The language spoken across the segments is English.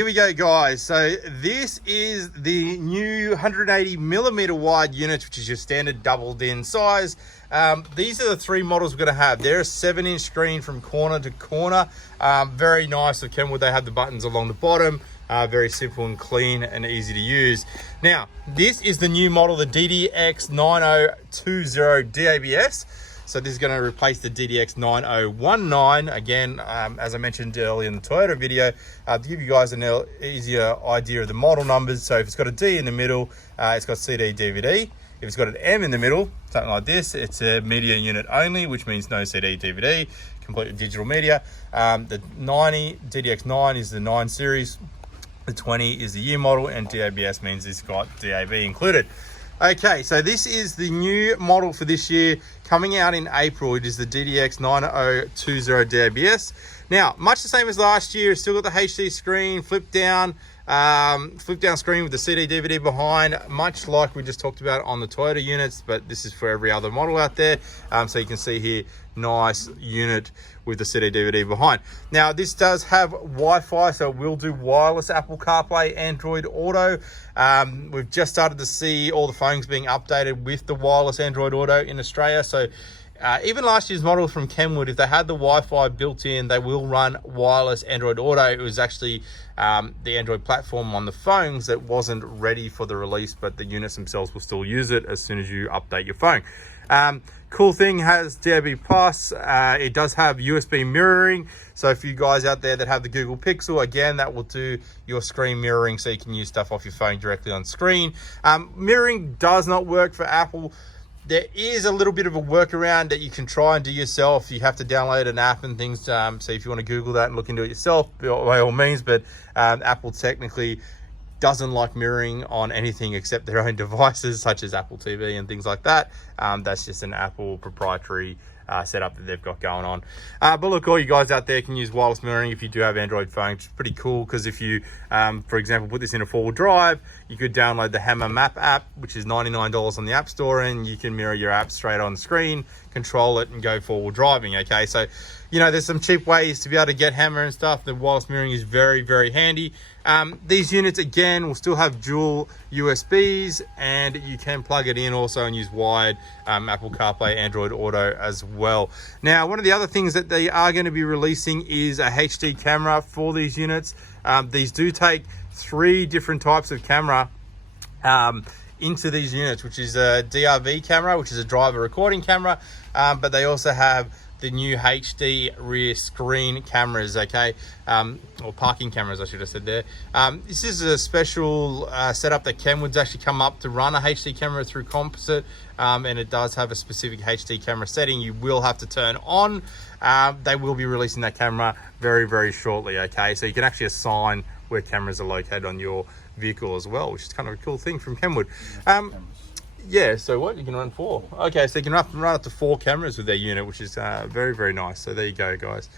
Here we go, guys. So this is the new 180mm wide unit, which is your standard doubled in size. These are the three models we're going to have. They're a 7-inch screen from corner to corner. Very nice of Kenwood. They have the buttons along the bottom. Very simple and clean and easy to use. Now, this is the new model, the DDX9020DABS. So this is going to replace the DDX9019. Again, as I mentioned earlier in the Toyota video, to give you guys an easier idea of the model numbers. So if it's got a D in the middle, it's got CD, DVD. If it's got an M in the middle, something like this, it's a media unit only, which means no CD, DVD, completely digital media. The DDX9 is the 9 series. The 20 is the year model, and DABS means it's got DAB included. Okay, so this is the new model for this year, coming out in April. It is the DDX9020DABS. Now, much the same as last year, it's still got the HD screen, flip down screen with the CD DVD behind, much like we just talked about on the Toyota units, but this is for every other model out there. So you can see here, nice unit with the CD DVD behind. Now this does have Wi-Fi, so it will do wireless Apple CarPlay Android Auto. We've just started to see all the phones being updated with the wireless Android Auto in Australia. So even last year's model from Kenwood, if they had the Wi-Fi built in, they will run wireless Android Auto. It was actually the Android platform on the phones that wasn't ready for the release, but the units themselves will still use it as soon as you update your phone. Cool thing, has DAB+. It does have USB mirroring. So for you guys out there that have the Google Pixel, again, that will do your screen mirroring, so you can use stuff off your phone directly on screen. Mirroring does not work for Apple. There is a little bit of a workaround that you can try and do yourself. You have to download an app and things. So if you want to Google that and look into it yourself, by all means. But Apple technically doesn't like mirroring on anything except their own devices, such as Apple TV and things like that. That's just an Apple proprietary setup that they've got going on. But look, all you guys out there can use wireless mirroring if you do have Android phones, which is pretty cool, because if you, for example, put this in a 4-wheel drive, you could download the Hammer Map app, which is $99 on the App Store, and you can mirror your app straight on the screen, control it, and go 4-wheel driving, okay? So, you know, there's some cheap ways to be able to get Hammer and stuff. The wireless mirroring is very, very handy. These units, again, will still have dual USBs, and you can plug it in also and use wired Apple CarPlay Android Auto as well. Now, one of the other things that they are going to be releasing is a HD camera for these units. These do take 3 different types of camera into these units, which is a DRV camera, which is a driver recording camera, but they also have the new HD rear screen cameras, okay, or parking cameras, I should have said there. This is a special setup that Kenwood's actually come up to run a HD camera through composite, and it does have a specific HD camera setting you will have to turn on. They will be releasing that camera very, very shortly, okay, so you can actually assign where cameras are located on your vehicle as well, which is kind of a cool thing from Kenwood. Yeah, so what you can run 4. Okay, so you can run up to 4 cameras with their unit, which is very, very nice. So there you go, guys.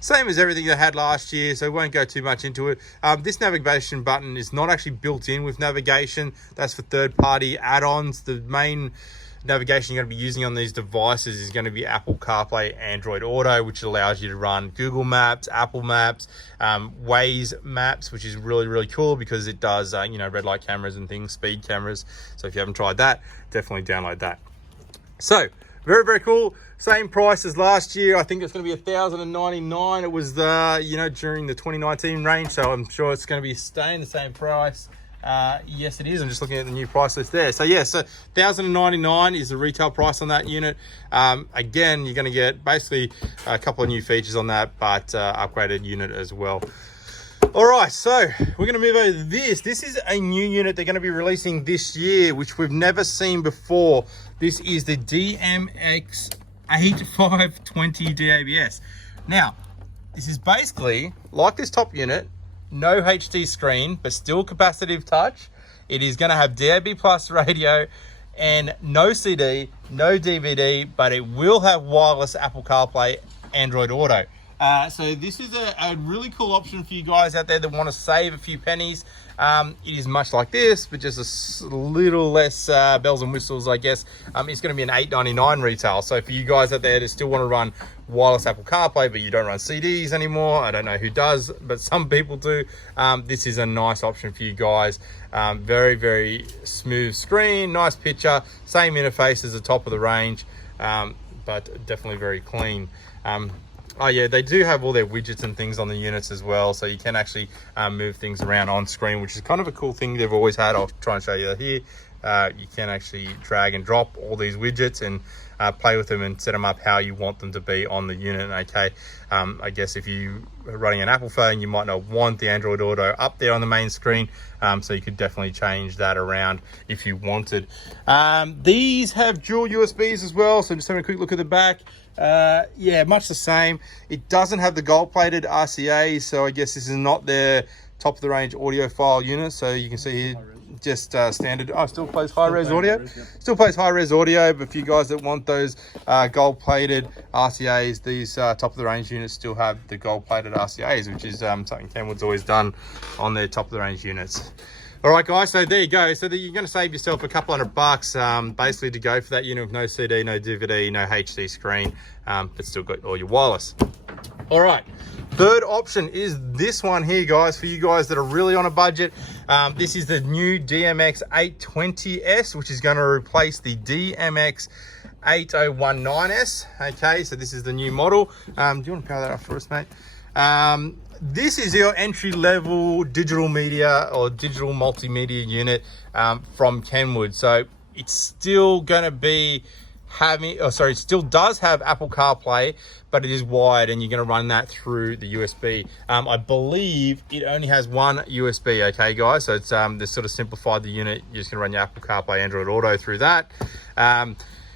Same as everything they had last year, so we won't go too much into it. This navigation button is not actually built in with navigation. That's for third-party add-ons. The main navigation you're going to be using on these devices is going to be Apple CarPlay Android Auto, which allows you to run Google Maps, Apple Maps, Waze Maps, which is really, really cool because it does, you know, red light cameras and things, speed cameras. So if you haven't tried that, definitely download that. So very, very cool. Same price as last year. I think it's going to be $1,099. It was you know, during the 2019 range, so I'm sure it's going to be staying the same price. Yes, it is. I'm just looking at the new price list there. So yeah, so $1,099 is the retail price on that unit. Again, you're going to get basically a couple of new features on that, but upgraded unit as well. All right, so we're going to move over to this. This is a new unit they're going to be releasing this year, which we've never seen before. This is the DMX8520DABS. Now, this is basically like this top unit, no HD screen, but still capacitive touch. It is going to have DAB+ radio and no CD, no DVD, but it will have wireless Apple CarPlay Android Auto. So this is a really cool option for you guys out there that want to save a few pennies. It is much like this, but just a little less bells and whistles, I guess. It's going to be an $8.99 retail. So for you guys out there that still want to run wireless Apple CarPlay, but you don't run CDs anymore. I don't know who does, but some people do. This is a nice option for you guys. Very, very smooth screen, nice picture, same interface as the top of the range, but definitely very clean. Oh yeah, they do have all their widgets and things on the units as well, so you can actually move things around on screen, which is kind of a cool thing they've always had. I'll try and show you that here. You can actually drag and drop all these widgets and play with them and set them up how you want them to be on the unit. Okay, I guess if you are running an Apple phone, you might not want the Android Auto up there on the main screen, so you could definitely change that around if you wanted. These have dual USBs as well, so just having a quick look at the back. Yeah, much the same. It doesn't have the gold plated RCA, so I guess this is not their top of the range audiophile unit. So you can see here just standard. Oh, still plays high res audio. Still plays high res audio, but for you guys that want those gold plated RCAs, these top of the range units still have the gold plated RCAs, which is something Kenwood's always done on their top of the range units. All right, guys, so there you go. So you're going to save yourself a couple $100 basically to go for that unit with no CD, no DVD, no HD screen, but still got all your wireless. All right, third option is this one here, guys, for you guys that are really on a budget. This is the new DMX820S, which is going to replace the DMX8019S. Okay, so this is the new model. Do you want to power that up for us, mate? This is your entry-level digital media or digital multimedia unit from Kenwood. So it's still going to be having, it still does have Apple CarPlay, but it is wired and you're going to run that through the USB. I believe it only has one USB, okay, guys? So it's they sort of simplified the unit. You're just going to run your Apple CarPlay Android Auto through that.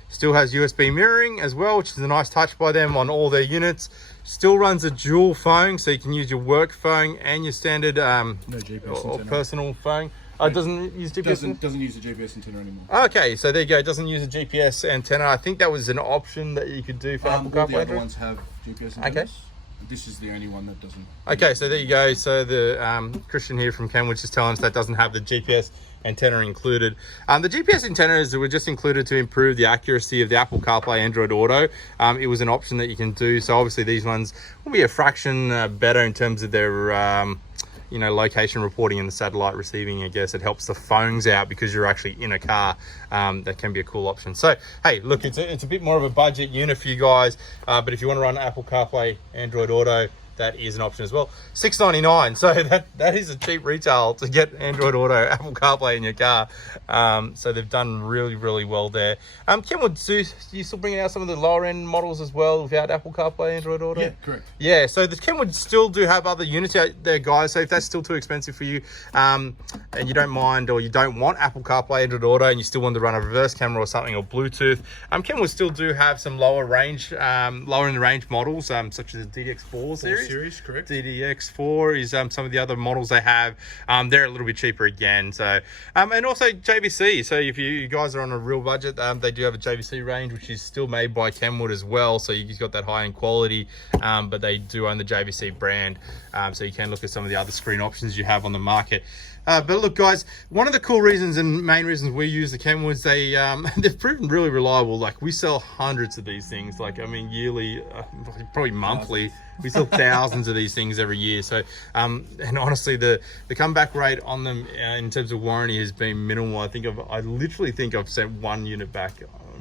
Still has USB mirroring as well, which is a nice touch by them on all their units. Still runs a dual phone, so you can use your work phone and your standard no or personal phone. It doesn't use GPS? Doesn't use a GPS antenna anymore. Okay, so there you go. It doesn't use a GPS antenna. I think that was an option that you could do for Apple CarPlay. All the other ones have GPS antennas. Okay. This is the only one that doesn't. Okay, so there you go. So the Christian here from Kenwood is telling us that doesn't have the GPS antenna included. The GPS antennas were just included to improve the accuracy of the Apple CarPlay Android Auto. It was an option that you can do. So obviously these ones will be a fraction better in terms of their location reporting and the satellite receiving. I guess it helps the phones out because you're actually in a car. That can be a cool option. So hey, look, it's a bit more of a budget unit for you guys, but if you want to run Apple CarPlay Android Auto, that is an option as well. $6.99, so that is a cheap retail to get Android Auto, Apple CarPlay in your car. So they've done really well there. Kenwood, do you still bringing out some of the lower end models as well without Apple CarPlay Android Auto? Yeah, correct. Yeah, so the Kenwood still do have other units out there, guys. So if that's still too expensive for you, and you don't mind or you don't want Apple CarPlay Android Auto and you still want to run a reverse camera or something or Bluetooth, Kenwood still do have some lower in the range models, such as the DDX4 series. Correct. DDX4 is some of the other models they have. They're a little bit cheaper again. So and also JVC. So if you guys are on a real budget, they do have a JVC range, which is still made by Kenwood as well. So you've got that high-end quality, but they do own the JVC brand. So you can look at some of the other screen options you have on the market. But look, guys, one of the cool reasons and main reasons we use the Kenwoods, they've proven really reliable. Like, we sell hundreds of these things, like, I mean, yearly, probably monthly. We sell thousands of these things every year. So, and honestly, the comeback rate on them in terms of warranty has been minimal. I literally think I've sent one unit back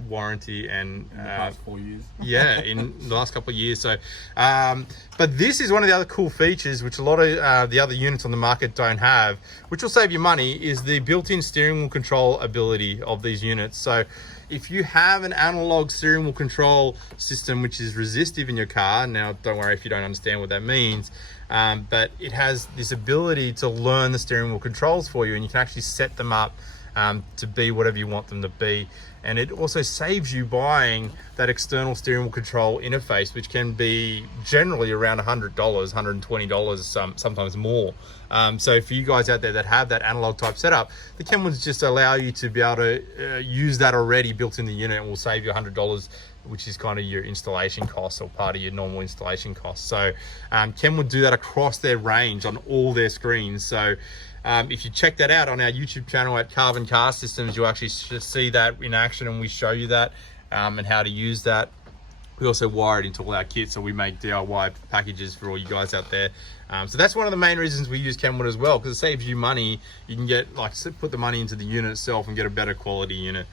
warranty and in the past 4 years. Yeah, in the last couple of years. So but this is one of the other cool features which a lot of the other units on the market don't have, which will save you money, is the built-in steering wheel control ability of these units. So if you have an analog steering wheel control system which is resistive in your car, now don't worry if you don't understand what that means, but it has this ability to learn the steering wheel controls for you, and you can actually set them up to be whatever you want them to be. And it also saves you buying that external steering wheel control interface, which can be generally around $100, $120, sometimes more. So for you guys out there that have that analog type setup, the Kenwoods just allow you to be able to use that already built in the unit, and will save you $100, which is kind of your installation costs or part of your normal installation costs. So Kenwood do that across their range on all their screens. So if you check that out on our YouTube channel at Carbon Car Systems, you'll actually see that in action, and we show you that and how to use that. We also wire it into all our kits, so we make DIY packages for all you guys out there. So that's one of the main reasons we use Kenwood as well, because it saves you money. You can get, like, put the money into the unit itself and get a better quality unit.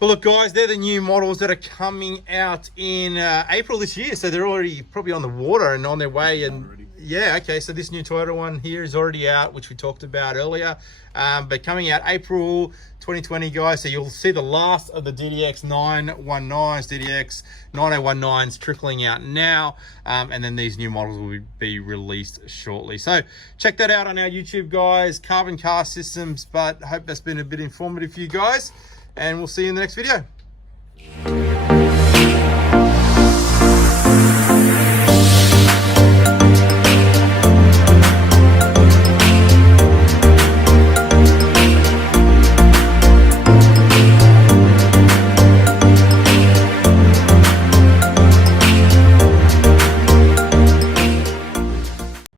Well, look, guys, they're the new models that are coming out in April this year, so they're already probably on the water and on their way. And yeah, okay, so this new Toyota one here is already out, which we talked about earlier, but coming out April 2020, guys. So you'll see the last of the DDX919s, DDX9019s trickling out now, and then these new models will be released shortly. So check that out on our YouTube, guys. Carbon car systems, but I hope that's been a bit informative for you guys, and we'll see you in the next video.